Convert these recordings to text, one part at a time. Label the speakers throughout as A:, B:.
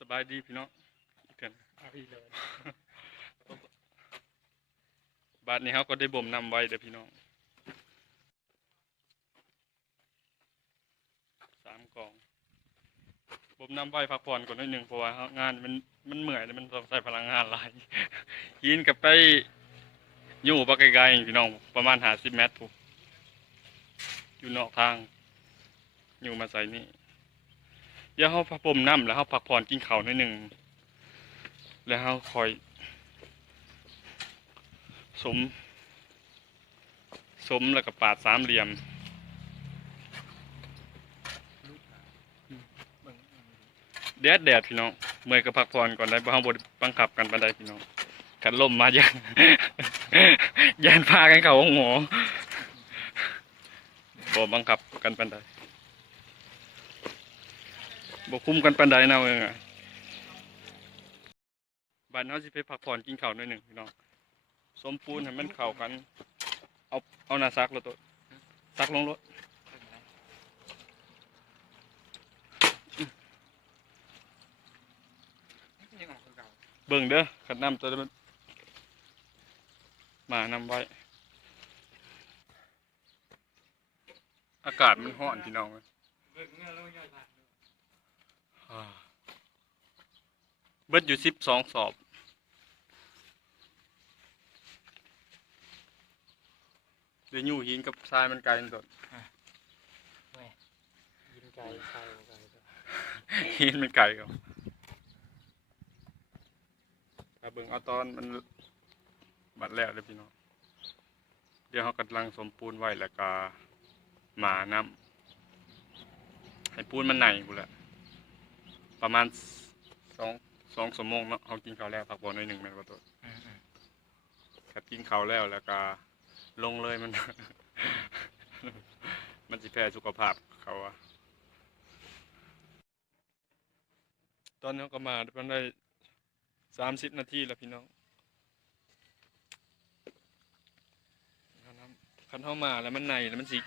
A: สบายดีพี่น้องอีกเทื่อน
B: เอาอีกเลย
A: บาดนี้เขาก็ได้บ่มนำไว้เด้อพี่น้องสามกล่องบ่มนำไว้พักผ่อนก่อนหนิดหนึ่งเพราะว่างานมันมันเหนื่อยแล้วมันต้องใช้พลังงานหลายยินกับไปอยู่ปะไกลๆพี่น้อง ประมาณหาสิบเมตรอยู่นอกทาง อยู่มาใส่นี่ เดี๋ยวเขาพักบ่มน้ำแล้วเขาพักผ่อนกินข้าวนิดหนึ่งแล้วเขาคอย สม สมแล้วก็ปาดสามเหลี่ยมแดดแดดพี่น้องเมื่อยก็พักผ่อนก่อนได้บ่เฮาบ่ได้บังคับกันปานใดพี่น้องกันลมมาย่านย่านพากันเขาห้องอบ่บังคับกันปานใด บ่คุ้มกันปานใดนะเว้ยบ้านเฮาสิไปพักผ่อนกินข้าวหน่อยหนึงพี่น้องสมปูนให้มันเข้ากัน เอาเอาหน้าซักรถตัวซักลงรถ
B: ยังออกคือเบิ่
A: งเด้อขันน้ำตัวมันมานำไว้ อากาศมันร้อนพี่น้องเล
B: ย
A: เบิดอยู่สิบสองสอบ เดี๋ยวอยู่หินกับทรายมันไกลกันตัว
B: ยินไกลไกลไกล
A: หินมันไกลครับถ้าเบิ่งเอาตอนมันบัดแล้วเลยพี่น้อง เดี๋ยวเขากำลังสมปูนไว้แล้วก็หมาน้ำให้ปูนมันไหนกูนแหละ ประมาณสองสองสมงเนาะเขากินข้าวแล้วพักผ่อนหน่อยหนึ่งแม่นบ่ตัว
B: อืมอืม
A: ครับกินข้าวแล้วแล้วก็ลงเลยมัน มันสิแพ้สุขภาพเขาอะตอนนี้เขาก็มามันได้สามสิบนาทีแล้วพี่น้องเอาน้ำคันเข้ามาแล้วมันในแล้วมันสิ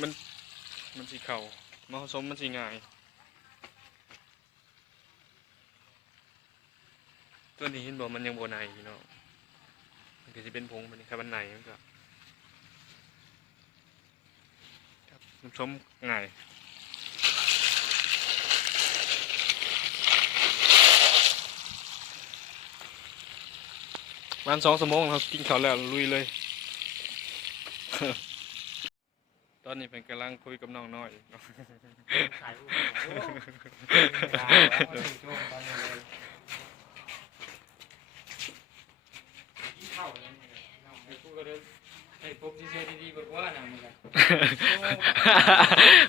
A: มัน มันสิเข่ามาผสมมันสิง่าย ตัวนี้เห็นบอกมันยังโบนพี่น้องมันก็จะเป็นผงมันนี่ครับมันในมันก็ครับมันชมง่ายวันสองสมงเรากินข้าวแล้วลุยเลย อนนี้เป็นกำลังคุยกับน้องน้อย
B: ขายรูปโอ้โหยาวแล้วมาถึงช่วงตอนนี้เลยกินข้าวเลยน้องไปพูดกันเลยให้ผมที่เชื่อดีๆบอกว่านะมึงกัน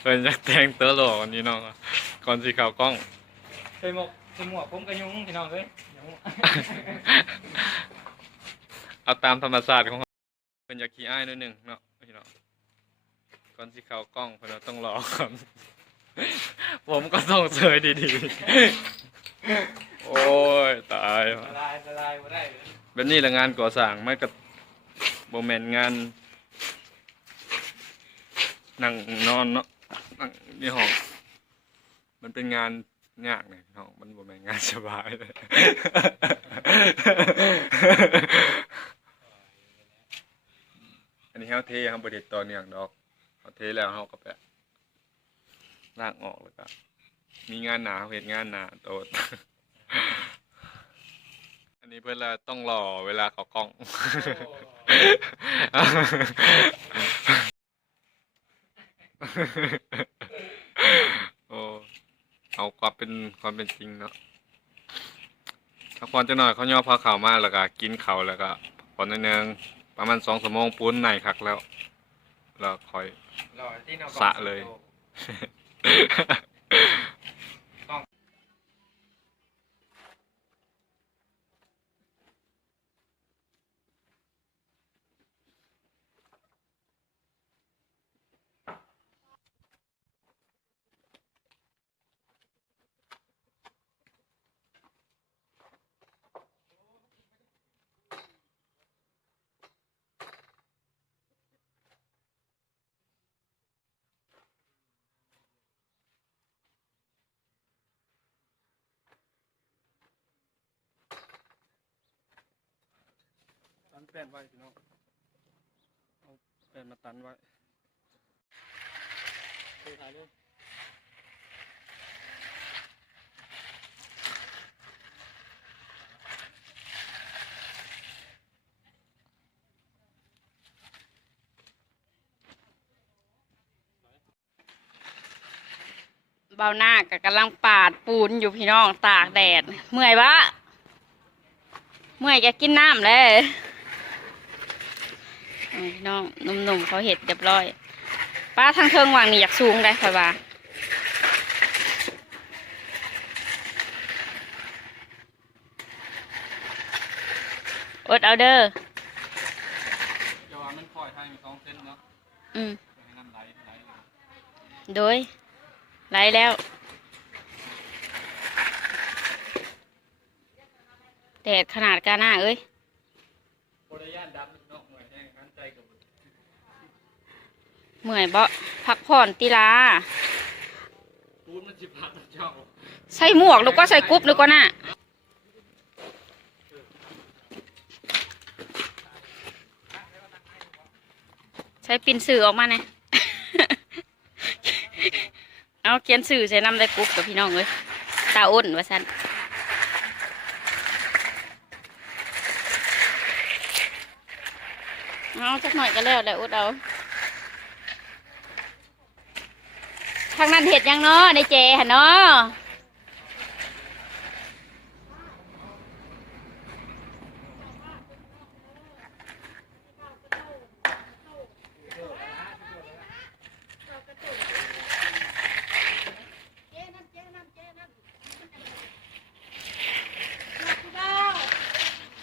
A: เป็นจักแต่งตัวหล่อกันนี่น้องก่อนสิเข้ากล้อง
B: เคยหมกเคยหมวกผมกระยุงพี่น้องเอ้ยเดี๋ยว
A: เอาตามธรรมศาสตร์ของเขาเป็นอยากขี้อ้ายหนิดหนึ่งเนาะพี่น้อง ก่อนสิเข้ากล้องเพนว่าต้องรอก่อนผมก็ต้องเสยดีๆ โอ้ย ตาย
B: ละ
A: ว่ะ
B: ลายละลายมาได้เลย
A: แบบนี้แหละงานก่อสร้างไม่กับโมเมนงาน นั่งนอนเนาะนั่งในห้อง มันเป็นงานยากเลยน้องมันโมเมนงานสบายเลย อันนี้เขาเทเขาบริตต่อเนื่องดอก เขาเทแล้วเขาก็แปะลากออกแล้วก็ มีงานหนาเห็นงานหนาโตดอันนี้เพื่อนละต้องรอเวลาเขากล้อง โอ้เอาความเป็นความเป็นจริงเนาะถ้าพอนจะหน่อยเขาย่อพาข่าวมาแล้วก็กินเขาแล้วก็พอนนิดนึงประมาณสองสมองปุ้นในคักแล้ว แล้วคอย
B: หล่อที่เรา
A: สะเลย
B: เป้
A: นไว้พี่น้องเอาแป้นมาตันไว้
B: คือถ่ายรูป
C: เบาหน้ากับกำลังปาดปูนอยู่พี่น้องตากแดด เมื่อยปะเมื่อยจะกินน้ำเลยเอา พี่น้องหนุ่มๆเขาเห็ดเรียบร้อย ป้าทางเทิงวางนี่อยากสูงได้ค่ะว่าอดเอาเด้อ
A: จะว่ามันปล่อยทางสองเส้นเนาะ
C: อืม
A: ให้น้ำไหลไหลไหล
C: โดยไล่แล้วแดดขนาดกาหน้าเอ้ย
A: โคตรย่านดำเนาะเหมือนแห้งนั้นใจกับ
C: เมื่อยบ่พักผ่อนตีลา
A: ปูนมันสิพักเจ้า
C: ใส่หมวกหรือว่าใส่กรุ๊ปหรือว่าน่ะใช้ปินสื่อออกมาเนี่ยเอาเขียนสื่อใส่นำได้กรุ๊ปกับพี่น้องเลยตาอ้นว่าสันเอาจักหน่อยก็แล้วแหละอุดเอา ทางนั้นเห็ดยังเนาะในเจหันเนาะ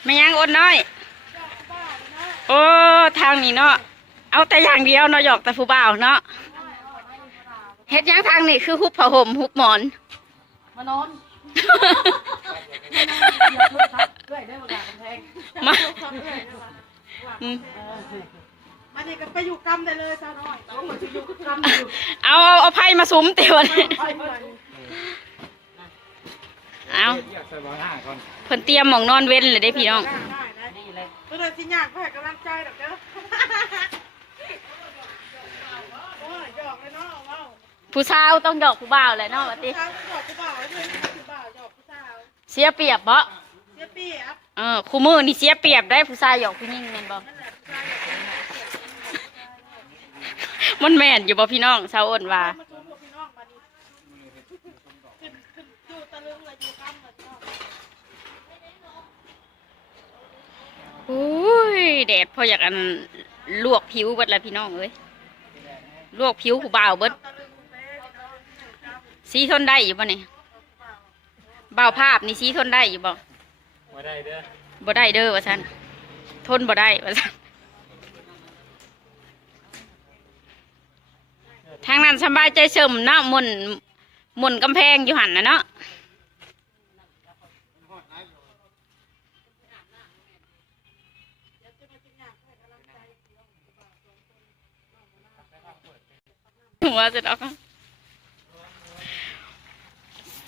C: ไม่ยังอดน้อย โอ้ ทางนี้เนาะ เอาแต่อย่างเดียวเนาะหยอกแต่ผู้บ่าวเนาะ เฮ็ดหยังทางนี่คือฮุบผ้าห่มฮุบหมอน
D: มานอนเพื่อยได้บางอย่างกำแพง
C: มา
D: เพื่อยได้บาง
C: อืม
D: มานี่ก็ไปอยู่กรรมได้เลยซะหน่อยต้องมาอยู่กรรมอยู่
C: เอาเอาเอาไพ่มาซุ้มเตียวนี่
D: ไปไป
C: เอา
B: เรียกใส่บ่อหน้าก่อน
C: เพิ่นเตรียมหมองนอนเว้นเลยได้พี่น้อง
D: ได้ได้นี่เลยตัวเลยสิยากเพื่อกำลังใจดอกเด้อโอ้ยหยอกเลยเนาะว้าว
C: ผู้สาวต้องหยอกผู้บ่าวแหละเนาะว่าติ
D: ผู้สาวหยอกผู้บ่าวเลยผู้บ่าวหยอกผู้สาว
C: เสียเปรียบบ่
D: เสียปี้ครับ
C: เออคู่มือนี่เสียเปรียบได้ผู้ชายหยอกผู้หญิงแม่นบ่
D: นั่นแหละผู้ชายหยอกผู้หญิง
C: มันแม่นอยู่บ่พี่น้องชาวอ้นว่า
D: มาชมพวกพี่น้องมาดิขึ้นขึ้นอยู่ตะลึงเลยอยู่กรรมเลยเนาะ
C: อุ้ยแดดพออยากอันลวกผิวเบิดแล้วพี่น้องเอ้ยลวกผิวผู้บ่าวเบิด สีทนได้อยู่บ่นี่บ่าวภาพนี่สีทนได้อยู่บ่
B: มาได้เด้อ
C: บ่ได้เด้อว่าซั่นทนบ่ได้ว่าซั่นทางนั้นสำบายใจเสริมเนาะหมุนหมุนกำแพงอยู่หั่นน่ะเนาะหัวจะดอก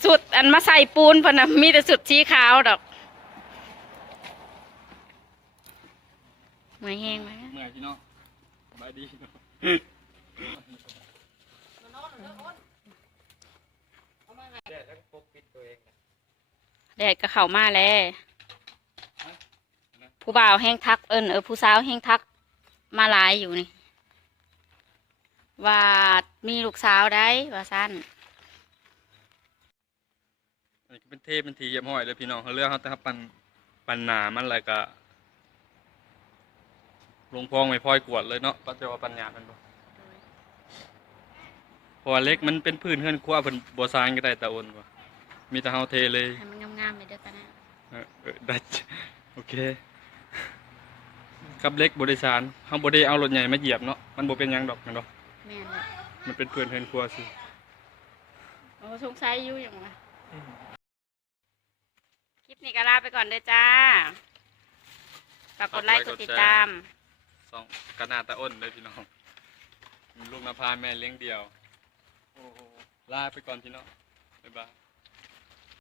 C: สุดอันมาใส่ปูนเพนนะมีแต่สุดสีขาวดอกไม่แห้งไหม
A: เมื่อยพี่น้องสบายดีเนาะ
B: เดี๋ยวแล้วก็ปกปิดตัวเองนะ
C: แดดก็เข้ามาแล้วผู้บ่าวแห้งทักเอินเออผู้สาวแห้งทักมาหลายอยู่นี่ว่ามีลูกสาวได้ว่าสั้น
A: อั นนี้ก็เป็นเทพเป็นทีเยี่ยมห้อยเลยพี่น้องเขาเลือกเขาแต่เขาปันปันหนามันอะไรก็ลงพองไม่พลอยกวดเลยเนาะปัจจุบันปัญญาเป็นบ่เพราะว่าเล็กมันเป็นพื้นเฮือนครัวเพิ่นบ่สร้างก็ได้แต่โอนกว่ามีแต่เฮาเทเลย
C: ให้มันงามๆไปเด้อกันนะ
A: เออเออได้จ้ะโอเคกับเล็กบริสารเฮาบ่ได้เอารถใหญ่มาเหยียบเนาะมันบ่เป็นหยังดอกแม่นบ่
C: แม่นเลย
A: มันเป็นพื้นเฮือนครัวสิ
C: โอ้สงสัยอยู่อย่างวะค ลิปนี้ก็ลาไปก่อนเด้อจ้าฝากกดไลค์กดติดตาม
A: สองกะนาตาอ้นเลยพี่น้องมีลูกนภาแม่เลี้ยงเดี่ยวโอ้โหลาไปก่อนพี่น้องบ๊ายบาย